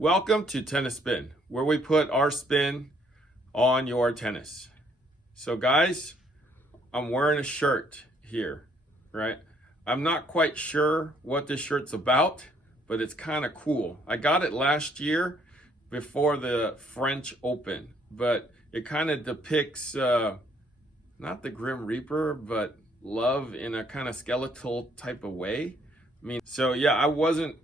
Welcome to Tennis Spin, where we put our spin on your tennis. So guys, I'm wearing a shirt here, right? I'm not quite sure what this shirt's about, but it's kind of cool. I got it last year before the French Open, but it kind of depicts not the Grim Reaper, but love in a kind of skeletal type of way. So yeah,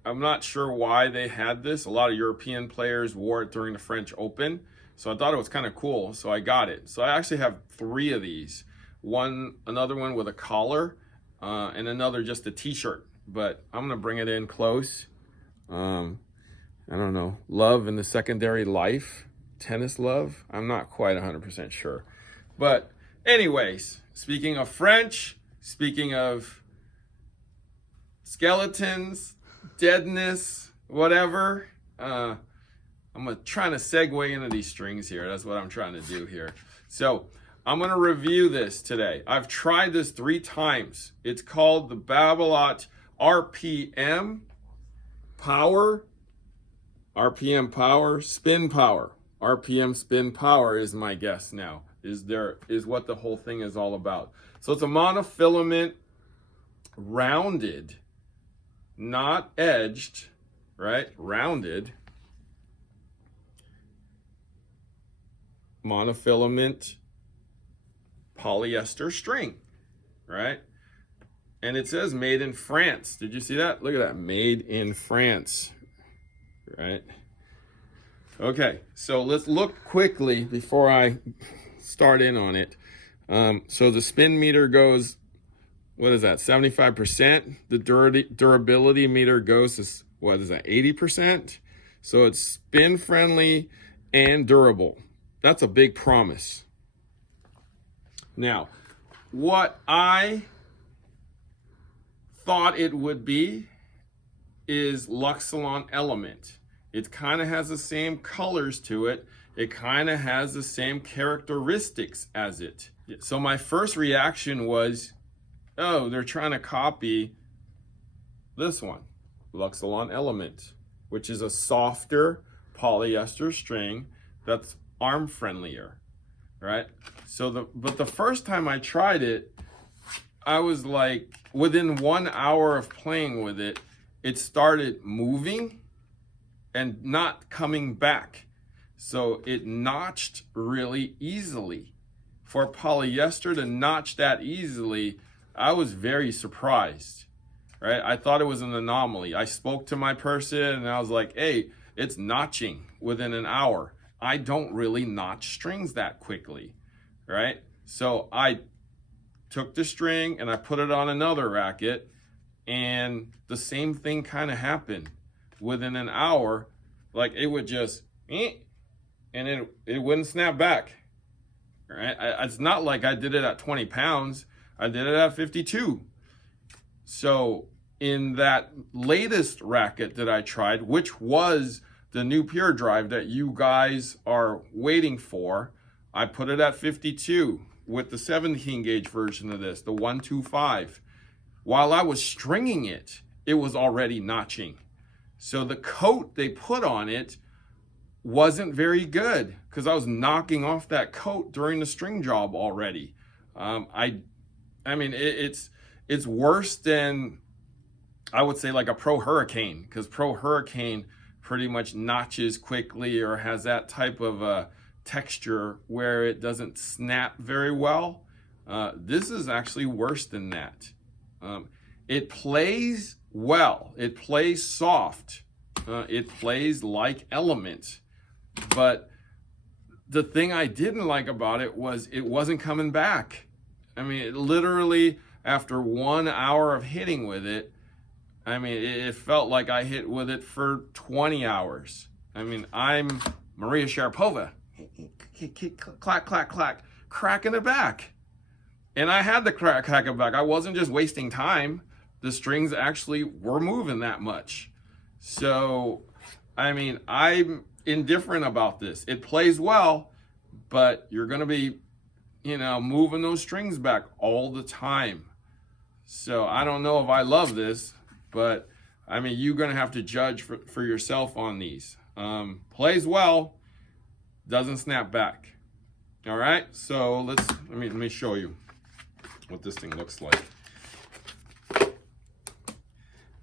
I'm not sure why they had this. A lot of European players wore it during the French Open. So I thought it was kind of cool. So I got it. So I actually have 3 of these. Another one with a collar, and another just a t-shirt. But I'm gonna bring it in close. I don't know, love in the secondary life, tennis love. I'm not quite 100% sure. But anyways, speaking of French, speaking of skeletons, deadness, whatever. I'm trying to segue into these strings here. That's what I'm trying to do here. So I'm going to review this today. I've tried this 3 times. It's called the Babolat RPM Power. RPM Power, Spin Power. RPM Spin Power is my guess now. Is what the whole thing is all about. So it's a monofilament, rounded, not edged, right? Rounded monofilament polyester string, right? And it says made in France. Did you see that? Look at that, made in France, right? Okay, so let's look quickly before I start in on it. So the spin meter goes, what is that, 75%? The durability meter goes to, what is that, 80%? So it's spin friendly and durable. That's a big promise. Now, what I thought it would be is Luxilon Element. It kind of has the same colors to it. It kind of has the same characteristics as it. So my first reaction was, oh, they're trying to copy this one, Luxilon Element, which is a softer polyester string that's arm friendlier, right? But the first time I tried it, I was like, within 1 hour of playing with it, it started moving and not coming back. So it notched really easily. For polyester to notch that easily, I was very surprised, right? I thought it was an anomaly. I spoke to my person and I was like, hey, it's notching within an hour. I don't really notch strings that quickly, right? So I took the string and I put it on another racket, and the same thing kind of happened. Within an hour, like it would just, and it wouldn't snap back, right? It's not like I did it at 20 pounds. I did it at 52. So in that latest racket that I tried, which was the new Pure Drive that you guys are waiting for, I put it at 52 with the 17 gauge version of this, the 125. While I was stringing it, it was already notching. So the coat they put on it wasn't very good because I was knocking off that coat during the string job already. I mean, it's worse than, I would say, like a Pro Hurricane, because Pro Hurricane pretty much notches quickly or has that type of a texture where it doesn't snap very well. This is actually worse than that. It plays well. It plays soft. It plays like Element. But the thing I didn't like about it was it wasn't coming back. I mean, it literally, after 1 hour of hitting with it, I mean, it felt like I hit with it for 20 hours. I mean, I'm Maria Sharapova, clack, clack, clack, cracking it back. And I had the crack it back. I wasn't just wasting time. The strings actually were moving that much. So, I mean, I'm indifferent about this. It plays well, but you're going to be, moving those strings back all the time. So I don't know if I love this, but I mean, you're going to have to judge for yourself on these. Plays well, doesn't snap back. All right, so let me show you what this thing looks like.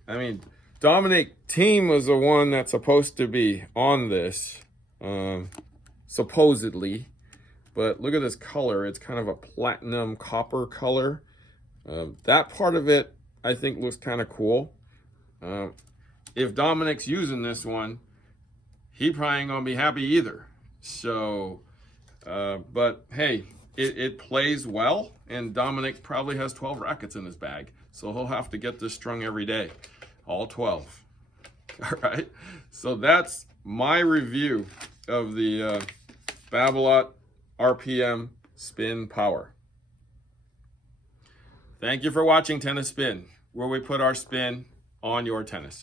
I mean, Dominic Thiem was the one that's supposed to be on this, supposedly. But look at this color. It's kind of a platinum copper color. That part of it, I think, looks kind of cool. If Dominic's using this one, he probably ain't gonna be happy either. So, but hey, it plays well, and Dominic probably has 12 rackets in his bag. So he'll have to get this strung every day, all 12. All right, so that's my review of the Babolat RPM Spin Power. Thank you for watching Tennis Spin, where we put our spin on your tennis.